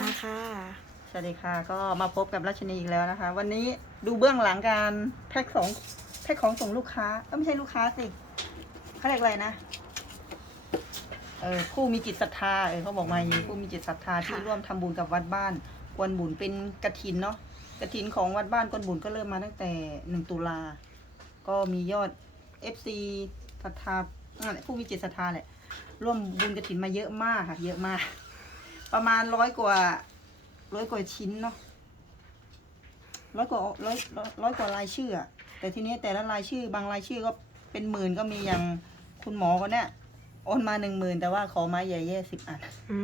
มาค่ะ สวัสดีค่ะ ก็มาพบกับรัชนีอีกแล้วนะคะ วันนี้ดูเบื้องหลังการแพ็คของแพ็คของส่งลูกค้าเอ้าไม่ใช่ลูกค้าสิเขาเรียกอะไรนะเออผู้มีจิตศรัทธาเออเขาบอกมาอย่างนี้ผู้มีจิตศรัทธาที่ค่ะร่วมทำบุญกับวัดบ้านกวนบุญเป็นกระถินเนาะกระถินของวัดบ้านกวนบุญก็เริ่มมาตั้งแต่หนึ่งตุลา ก็มียอด FC ศรัทธานั่นแหละผู้มีจิตศรัทธาแหละร่วมบุญกระถินมาเยอะมากค่ะ เยอะมาก ประมาณร้อยกว่าร้อยกว่าชิ้นเนาะร้อยกว่าร้อยร้อยร้อยกว่ารายชื่ออะแต่ทีนี้แต่ละรายชื่อบางรายชื่อก็เป็นหมื่นก็มีอย่างคุณหมอคนเนี้ยโอนมาหนึ่งหมื่นแต่ว่าขอมาใหญ่แย่สิบอันอื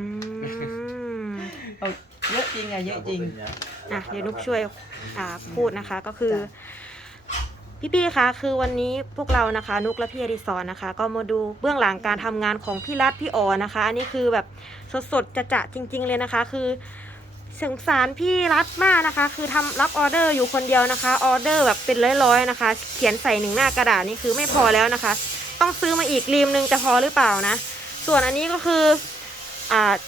มเอาเยอะจริงอะเยอะจริง อะเดี๋ยวนุกช่วยอ่าพูดนะคะก็คือ พี่ๆคะคือวันนี้พวกเรานะคะ นุกและพี่อดิศรนะคะ ก็มาดูเบื้องหลังการทำงานของพี่รัฐพี่อ๋อนะคะ อันนี้คือแบบสดๆจะจะจริง ๆ เลยนะคะ คือสงสารพี่รัฐมากนะคะ คือทำรับออเดอร์อยู่คนเดียวนะคะออเดอร์แบบเป็นร้อยๆนะคะ เขียนใส่หนึ่งหน้ากระดาษนี่คือไม่พอแล้วนะคะ ต้องซื้อมาอีกรีมหนึ่งจะพอหรือเปล่านะ ส่วนอันนี้ก็คือ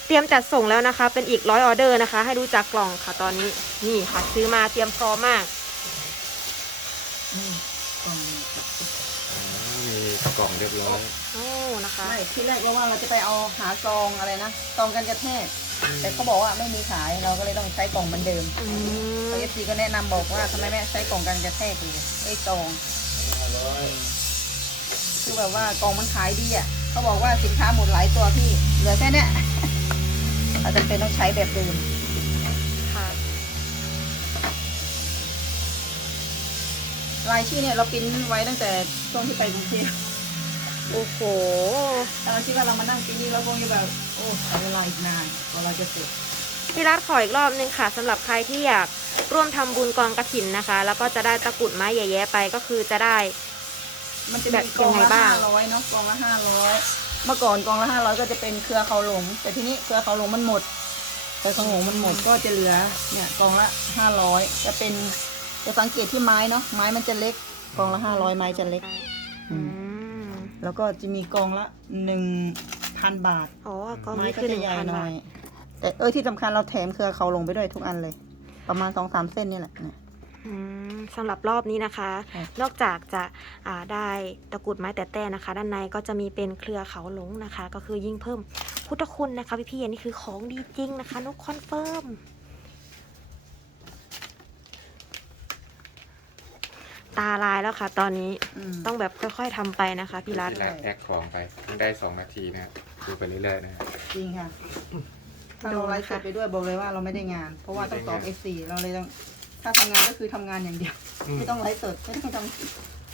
เตรียมจัดส่งแล้วนะคะ เป็นอีกร้อยออเดอร์นะคะ ให้ดูจากกล่องค่ะตอนนี้นี่ค่ะ ซื้อมาเตรียมพร้อมมาก นี่กล่องมีกล่องเรียบร้อยโอ้นะคะ ไม่ที่แรกเราว่าเราจะไปเอาหาซองอะไรนะซองกันกระแทกแต่เขาบอกว่าไม่มีขายเราก็เลยต้องใช้กล่องเหมือนเดิมอืม เอฟซีก็แนะนำบอกว่าทำไมไม่ใช้กล่องกันกระแทกเลยไอ้ยกล่องคือแบบว่ากล่องมันขายดีอะเขาบอกว่าสินค้าหมดหลายตัวพี่เหลือแค่เนี้ย เราจำเป็นต้องใช้แบบเดิม ค่ะ รายชื่อเนี่ยเราปริ้นไว้ตั้งแต่ช่วงที่ไปกรุงเทพโอ้โหแต่เราคิดว่าเรามานั่งปริ้นนี่เราคงจะแบบโอ้ใช้เวลาอีกนานกว่าเราจะเสร็จพี่รัฐขออีกรอบนึงค่ะสำหรับใครที่อยากร่วมทำบุญกองกระถินนะคะ แล้วก็จะได้ตะกรุดไม้แย่ๆไปก็คือจะได้ มันจะแบมีบกล่องยังไงละบ้าห้างร้อยเนาะกล่องละห้าร้อยเมื่อก่อนกล่องละห้าร้อยก็จะเป็นเครือเขาหลง แต่ทีนี้เครือเขาหลงมันหมดเครือเขาหลงมันหมดก็จะเหลือเนี่ยกล่องละห้าร้อยจะเป็น จะสังเกตที่ไม้เนาะไม้มันจะเล็กกล่องละห้าร้อยไม้จะเล็ก อืมแล้วก็จะมีกล่องละหนึ่งพันบาทอ๋อกองไม้นี้ก็คือหจะนึ่งใหญ่พันหน่บาอยทแต่เออที่สำคัญเราแถมเครือเขาหลงไปด้วยทุกอันเลย ประมาณสองสามเส้นนี่แหละเนี่ยอืมสำหรับรอบนี้นะคะค่ะนอกจากจะอ่าได้ตะกรุดไม้แต่แต่นะคะ ด้านในก็จะมีเป็นเครือเขาหลงนะคะ ก็คือยิ่งเพิ่มพุทธคุณนะคะพี่ๆอันนี้คือของดีจริงนะคะนุกคอนเฟิร์ม ตาลายแล้วค่ะ ตอนนี้อืมต้องแบบค่อยๆทำไปนะคะพี่รัตที่ร้านแพ็คของไปเพิ่งได้สองนาทีนะครับดูไปเรื่อยๆนะครับ จริงค่ะถ้าเราไลฟ์สดไปด้วยบอกเลยว่าเราไม่ได้งาน เพราะว่าต้องตอบไม่เอได้งานซีเราเลยต้องถ้าทำงานก็คือทำงานอย่างเดียวไม่ต้องไลฟ์สดไม่ต้องท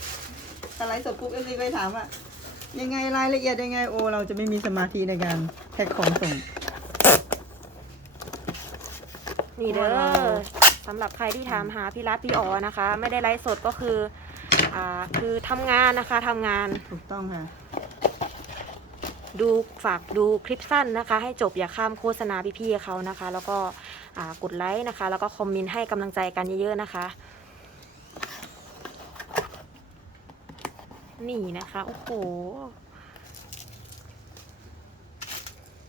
ำถ้าไลฟ์สดปุ๊บเอฟซีก็ถามว่ายังไงรายละเอียดยังไงโอ เราจะไม่มีสมาธิในการแพ็คของส่ง นี่เด้ว้าอว สำหรับใครที่ถามหาพี่รัตพี่อ๋อนะคะ ไม่ได้ไลฟ์สดก็คืออ่าคือทำงานนะคะทำงาน ถูกต้องค่ะ ดูฝากดูคลิปสั้นนะคะ ให้จบอย่าข้ามโฆษณาพี่ๆเขานะคะ แล้วก็อ่ากดไลค์นะคะ แล้วก็คอมเมนต์ให้กำลังใจกันเยอะๆนะคะ นี่นะคะโอ้โห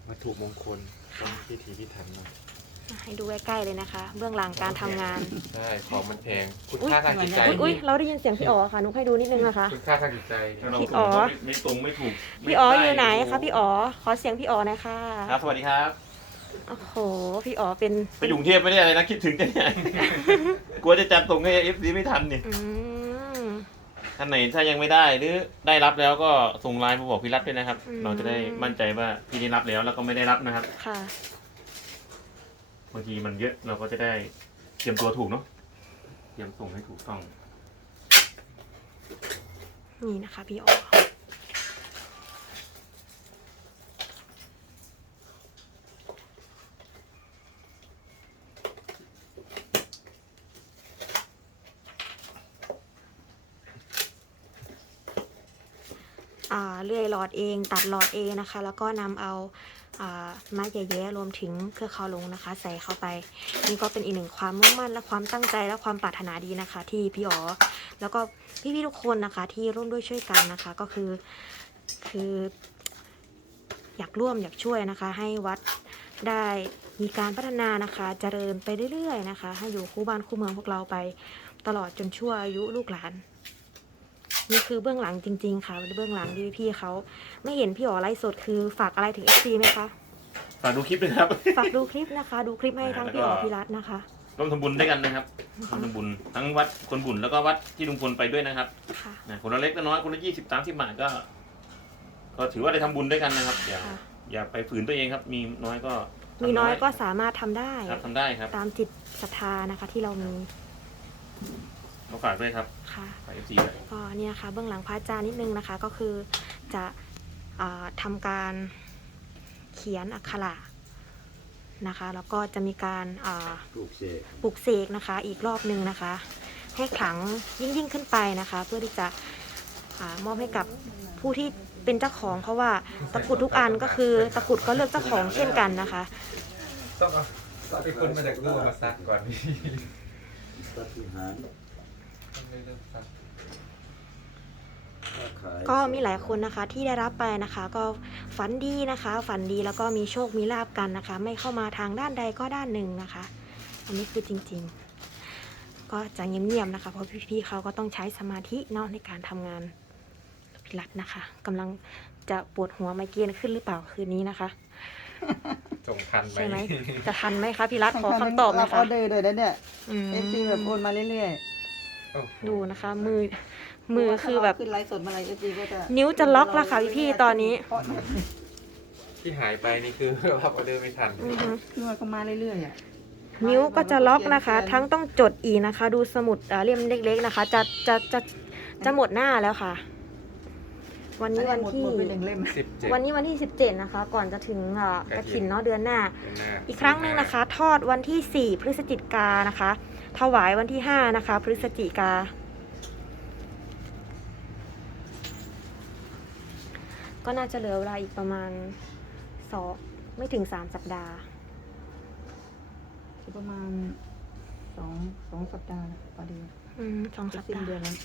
วัตถุมงคลต้องพิธีพิถันหน่อย ให้ดูใกล้ๆเลยนะคะ เบื้องหลังการทำงาน ใช่ของมันแพงคุณอุ๊ยค่าทางจิตใจอุ๊ยอุ๊ยเราได้ยินเสียงพี่อ๋อค่ะ นุกให้ดูนิดนึงนะคะ คุณค่าทางจิตใจถ้าเราพี่ตอ๋รงอก็ไม่ไม่ตรงไม่ถูกพี่อ๋อม่อยู่ไหนด้คะพี่อ๋อ ขอเสียงพี่อ๋อหน่อยค่ะครับ สวัสดีครับโอ้โห พี่อ๋อเป็นไปอยู่กรุงเทพไม่ได้อะไรนะคิดถึงกันใหญ่กลัวจะจัดส่งให้เอฟซีไม่ทันนี่อืม ท่านไหนถ้ายังไม่ได้หรือได้รับแล้วก็ส่งไลน์มาบอกพี่รัฐด้วยนะครับ อืม เราจะได้มั่นใจว่าพี่ได้รับแล้วแล้วก็ไม่ได้รับนะครับ ค่ะ บางทีมันเยอะเราก็จะได้เตรียมตัวถูกเนาะเตรียมส่งให้ถูกต้อง นี่นะคะพี่อ๋ออ่าเลื่อยหลอดเอง ตัดหลอดเองนะคะ แล้วก็นำเอา ไม้แย่ๆรวมถึงเครือเขาลงนะคะ ใส่เข้าไป นี่ก็เป็นอีกหนึ่งความมุ่งมั่นและความตั้งใจและความปรารถนาดีนะคะ ที่พี่อ๋อแล้วก็พี่ๆทุกคนนะคะ ที่ร่วมด้วยช่วยกันนะคะ ก็คือคืออยากร่วมอยากช่วยนะคะ ให้วัดได้มีการพัฒนานะคะ เจริญไปเรื่อยๆนะคะ ให้อยู่คู่บ้านคู่เมืองพวกเราไปตลอดจนชั่วอายุลูกหลาน นี่คือเบื้องหลังจริง ๆ ค่ะเบื้องหลังที่พี่ๆเขาไม่เห็นพี่อ๋อไลฟ์สดคือฝากอะไรถึง FC ไหมคะฝากดูคลิปด้วยครับ ฝากดูคลิปนะคะ ดูคลิปให้ทั้งพี่อ๋อพี่รัตนะคะร่วมทำบุญด้วยกันนะครับร่วมทำบุญทั้งวัดคนบุญแล้วก็วัดที่ลุงพลไปด้วยนะครับค่ะนะคนละเล็กละน้อยคนละยี่สิบสามสิบบาทก็ ก็ถือว่าได้ทำบุญด้วยกันนะครับ อย่าค่ะอย่าไปฝืนตัวเองครับ มีน้อยก็ทำมีน้อยก็สามารถทำได้ครับทำได้ครับ ตามจิตศรัทธานะคะ ที่เรามี ก็ฝากด้วยครับค่ะ ฝากเอฟซีด้วยก็เนี่ยนะคะเบื้องหลังพระอาจารย์นิดนึงนะคะ ก็คือจะอ่าทำการเขียนอักขระนะคะ แล้วก็จะมีการอ่า ปลูกเสกปลุกเสกนะคะอีกรอบหนึ่งนะคะ ให้ขลังยิ่งยิ่งขึ้นไปนะคะ เพื่อที่จะอามอบให้กับผู้ที่เป็นเจ้าของ เพราะว่าตะกรุดทุกอันก็คือตะกรุดก็เลือกเจ้าของเช่นกันนะคะ ต้องเอาต้องไปคนมาจากรูมาซักก่อนพี่ปฏิหารต้อง ไปเริ่มซักค้าขายก็มีหลายคนนะคะที่ได้รับไปนะคะ ก็ฝันดีนะคะ ฝันดีแล้วก็มีโชคมีลาบกันนะคะ ไม่เข้ามาทางด้านใดก็ด้านหนึ่งนะคะ อันนี้คือจริงๆ ก็จะเงียบๆนะคะ เพราะพี่ๆเขาก็ต้องใช้สมาธิเนาะในการทำงานพิรัตนะคะกำลังจะปวดหัวไมเกรนขึ้นหรือเปล่าคืนนี้นะคะส่งทันไหมใช่ไหมจะทันไหมคะพี่รัตขอคำตอบหรันะอคะอเดอร์เลยนะเนี่ยอืมเอฟซีแบบโอนมาเรื่อย โอ้โหดูนะคะ มือๆมือคือแบบ ขึ้นไลฟ์สดมาอะไรเอฟซีก็จะนิ้วจะล็อกแล้วค่ะพี่ๆตอนนี้เพราะเนี่ยที่หายไปนี่คือ รับออเดอร์ไม่ทันอือฮึคือมันก็มาเรื่อยๆอะนิ้วก็จะล็อกนะคะ ทั้งต้องจดอีกนะคะ ดูสมุดอ่าเล่มเล็ก ๆ นะคะ จะจะจะจะหมดหน้าแล้วค่ะ วันนี้วันที่ หมดไปหนึ่งเล่มสิบเจ็ดวันนี้วันที่ 17 นะคะ ก่อนจะถึงอ่ากระถินเนาะเดือนหน้าเดือนหน้าอีกครั้งหนึ่งนะคะ ทอดวันที่ 4 พฤศจิกานะคะ ถวายวันที่ 5 นะคะ พฤศจิกา ก็น่าจะเหลือเวลาอีกประมาณสองไม่ถึง 3 สัปดาห์ ประมาณสองสองสัปดาห์พอดีอืมสองสัปสิ้นดาห์ เดือนแล้ว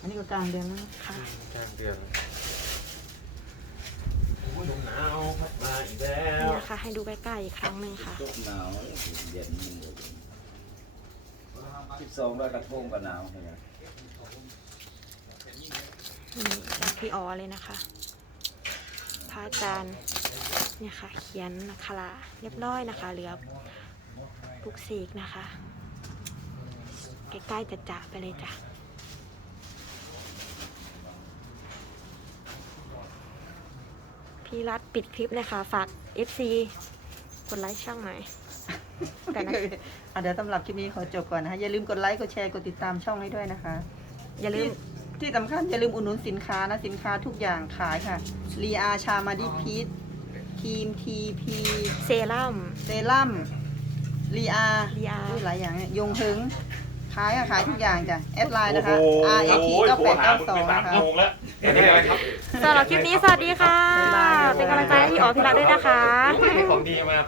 อันนี้ก็กลางเดือนแล้วค่ะกลางเดือนโอ้ยลมหนาวพัดมาอีกแล้วนี่นะคะให้ดูใกล้ๆอีกครั้งหนึ่งค่ะตกหนาวเย็นมันหมด สิบสองลอยกระทงก็หนาวใช่ไหมนี่จากพี่อ๋อเลยนะคะพระอาจารย์เนี่ยค่ะ เขียนอักขระเรียบร้อยนะคะ เหลือปลุกเสกนะคะ ใกล้ๆจะจะไปเลยจ้ะพี่รัฐปิดคลิปนะคะ ฝาก FC กดไลค์ช่องหน่อย กันนะอะเดี๋ยวสำหรับคลิปนี้ขอจบก่อนนะคะอย่าลืมกดไลค์กดแชร์กดติดตามช่องให้ด้วยนะคะ อย่าลืมที่ที่สำคัญอย่าลืมอุดหนุนสินค้านะสินค้าทุกอย่างขายค่ะรีอาชามาดิพีทครีมทีพีเซรั่มเซรั่มรีอา Ria หลายอย่างเนี่ยยงหึงขายค่ะขายทุกอย่างจ้ะแอดไลน์นะคะโอ้โห R A T โทร9 8หามึง9ไป2สานะมคะโมงแล้วเดี๋ยวนี้อะไรครับสำหรับคลิปนี้สวัสดีค่ะ เป็นกำลังใจให้พี่อ๋อพี่รัฐด้วยนะคะมีของดีมา